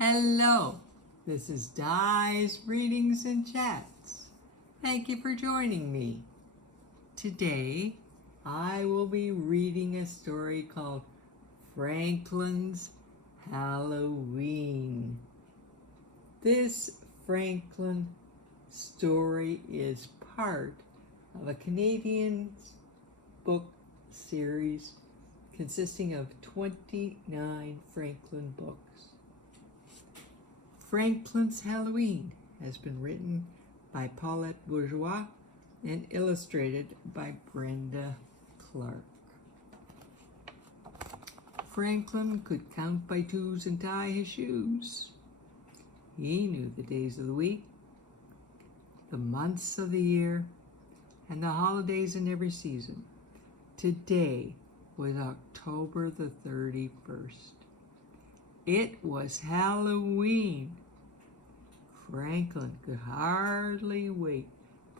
Hello, this is Di's Readings and Chats. Thank you for joining me. Today, I will be reading a story called Franklin's Halloween. This Franklin story is part of a Canadian book series consisting of 29 Franklin books. Franklin's Halloween has been written by Paulette Bourgeois and illustrated by Brenda Clark. Franklin could count by twos and tie his shoes. He knew the days of the week, the months of the year, and the holidays in every season. Today was October the 31st. It was Halloween. Franklin could hardly wait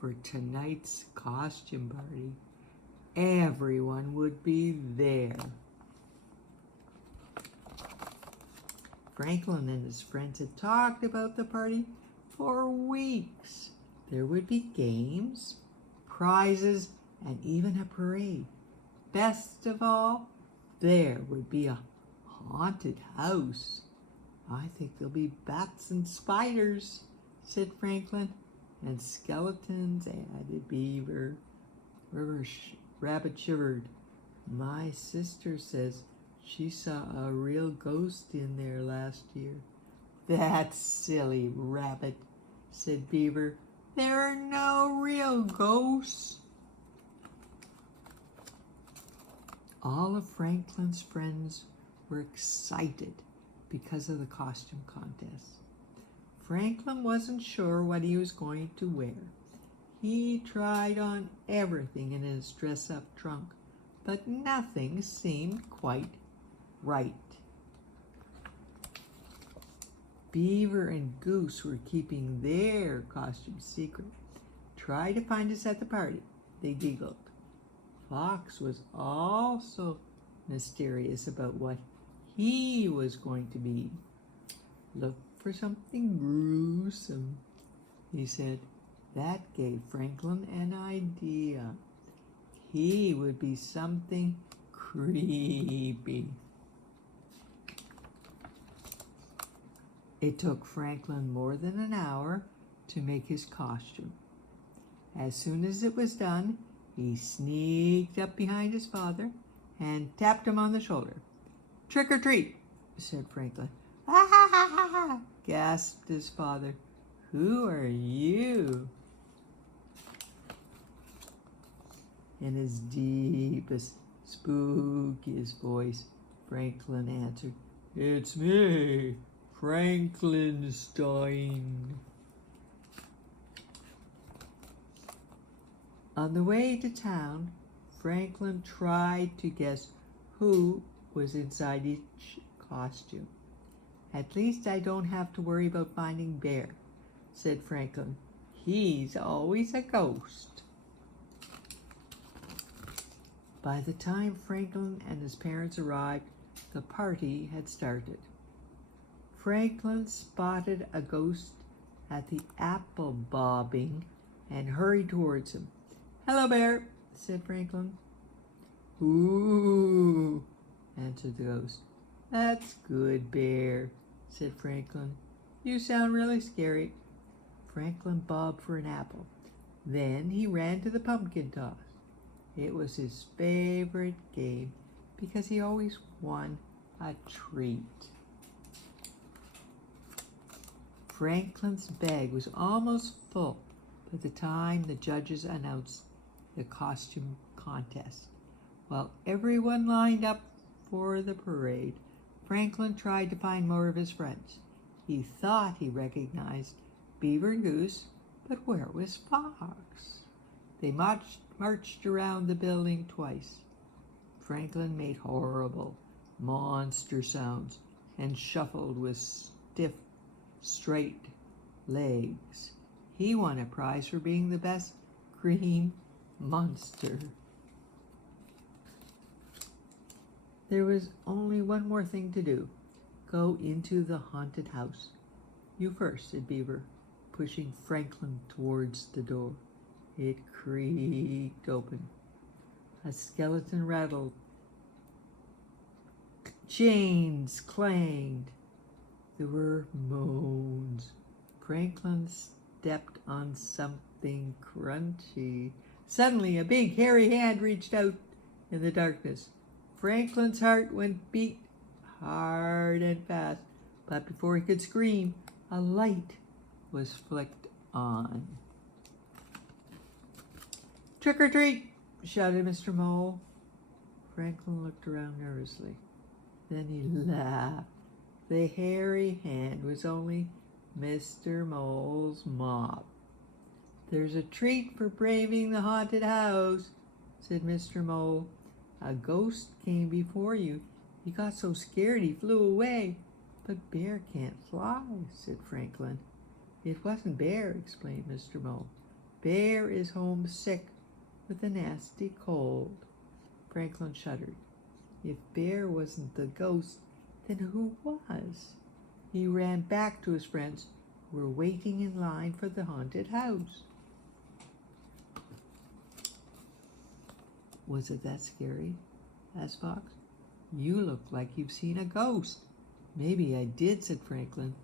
for tonight's costume party. Everyone would be there. Franklin and his friends had talked about the party for weeks. There would be games, prizes, and even a parade. Best of all, there would be a haunted house. I think there'll be bats and spiders, said Franklin, and skeletons, added Beaver. Rabbit shivered. My sister says she saw a real ghost in there last year. That's silly, Rabbit, said Beaver. There are no real ghosts. All of Franklin's friends were excited because of the costume contest. Franklin wasn't sure what he was going to wear. He tried on everything in his dress-up trunk, but nothing seemed quite right. Beaver and Goose were keeping their costumes secret. Try to find us at the party, they giggled. Fox was also mysterious about what he was going to be. Look for something gruesome, he said. That gave Franklin an idea. He would be something creepy. It took Franklin more than an hour to make his costume. As soon as it was done, he sneaked up behind his father and tapped him on the shoulder. Trick or treat, said Franklin. Ah, ha, ha, ha, ha, gasped his father. Who are you? In his deepest, spookiest voice, Franklin answered, It's me, Frankenstein. On the way to town, Franklin tried to guess who was inside each costume. At least I don't have to worry about finding Bear, said Franklin. He's always a ghost. By the time Franklin and his parents arrived, the party had started. Franklin spotted a ghost at the apple bobbing and hurried towards him. Hello, Bear, said Franklin. Ooh, answered the ghost. That's good, Bear, said Franklin. You sound really scary. Franklin bobbed for an apple. Then he ran to the pumpkin toss. It was his favorite game because he always won a treat. Franklin's bag was almost full by the time the judges announced the costume contest. While everyone lined up for the parade, Franklin tried to find more of his friends. He thought he recognized Beaver and Goose, but where was Fox? They marched around the building twice. Franklin made horrible, monster sounds and shuffled with stiff, straight legs. He won a prize for being the best green monster. There was only one more thing to do. go into the haunted house. You first, said Beaver, pushing Franklin towards the door. It creaked open. A skeleton rattled. Chains clanged. There were moans. Franklin stepped on something crunchy. Suddenly, a big, hairy hand reached out in the darkness. Franklin's heart went beat hard and fast, but before he could scream, a light was flicked on. "Trick or treat!" shouted Mr. Mole. Franklin looked around nervously. Then he laughed. The hairy hand was only Mr. Mole's mop. "There's a treat for braving the haunted house," said Mr. Mole. "A ghost came before you. He got so scared he flew away." "But Bear can't fly," said Franklin. "It wasn't Bear," explained Mr. Mole. "Bear is homesick with a nasty cold." Franklin shuddered. If Bear wasn't the ghost, then who was? He ran back to his friends who were waiting in line for the haunted house. "Was it that scary?" asked Fox. "You look like you've seen a ghost." "Maybe I did," said Franklin.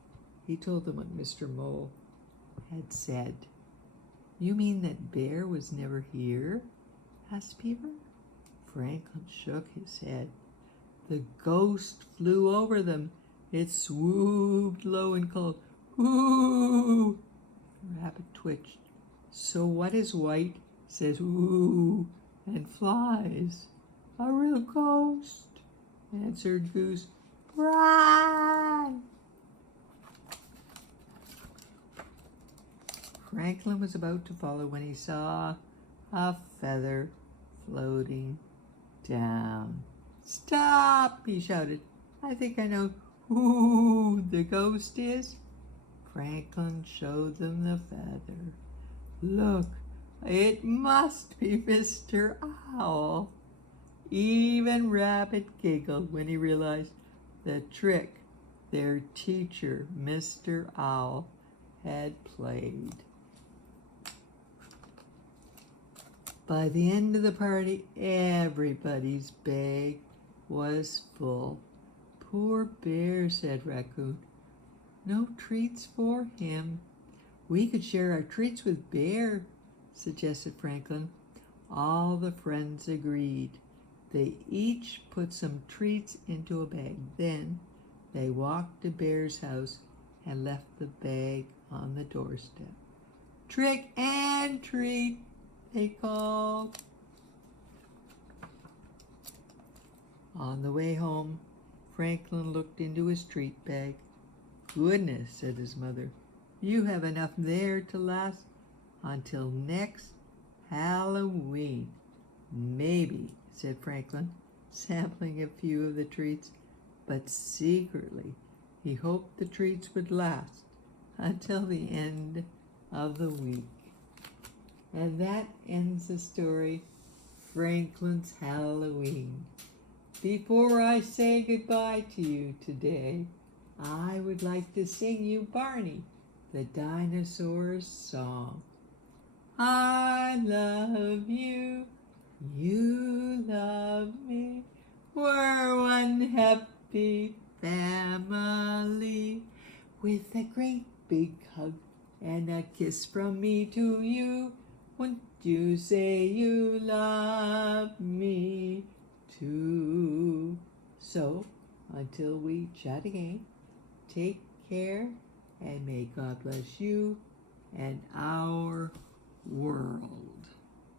He told them what Mr. Mole had said. "You mean that Bear was never here?" asked Beaver. Franklin shook his head. "The ghost flew over them. It swooped low and called, 'Ooh!'" The rabbit twitched. "So what is white, says 'ooh' and flies?" "A real ghost," answered Goose. "Run!" Franklin was about to follow when he saw a feather floating down. "Stop!" he shouted. "I think I know who the ghost is." Franklin showed them the feather. "Look, it must be Mr. Owl." Even Rabbit giggled when he realized the trick their teacher, Mr. Owl, had played. By the end of the party, everybody's bag was full. "Poor Bear," said Raccoon. "No treats for him." "We could share our treats with Bear," suggested Franklin. All the friends agreed. They each put some treats into a bag. Then they walked to Bear's house and left the bag on the doorstep. "Trick and treat," they called. On the way home, Franklin looked into his treat bag. "Goodness," said his mother, "you have enough there to last until next Halloween." "Maybe," said Franklin, sampling a few of the treats, but secretly he hoped the treats would last until the end of the week. And that ends the story, Franklin's Halloween. Before I say goodbye to you today, I would like to sing you Barney, the dinosaur's song. I love you, you love me, we're one happy family. With a great big hug and a kiss from me to you, won't you say you love me too? So, until we chat again, take care and may God bless you and our world.